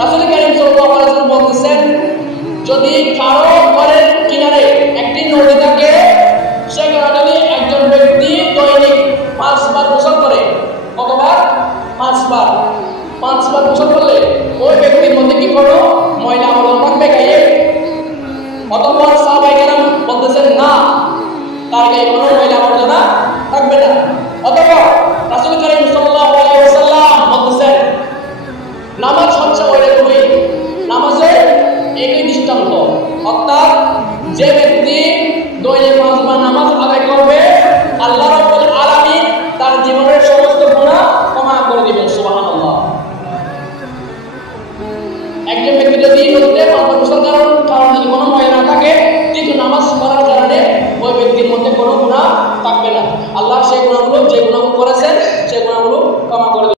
রাসূল কারীম সাল্লাল্লাহু আলাইহি ওয়াসাল্লাম বলতেছেন, যদি কারো ঘরের কিনারে একটি নদী থাকে, সেখানে যদি একজন ব্যক্তি দৈনিক 5 বার গোসল করে, কতবার? 5 বার। 5 বার গোসল করলে ওই ব্যক্তির মধ্যে কি কোনো ময়লা আবর্জনা থাকবে গায়ে? অতঃপর সাহাবায়ে কেরাম বলতেছেন না, তার গায়ে কোনো ময়লা আবর্জনা থাকবে না। অতঃপর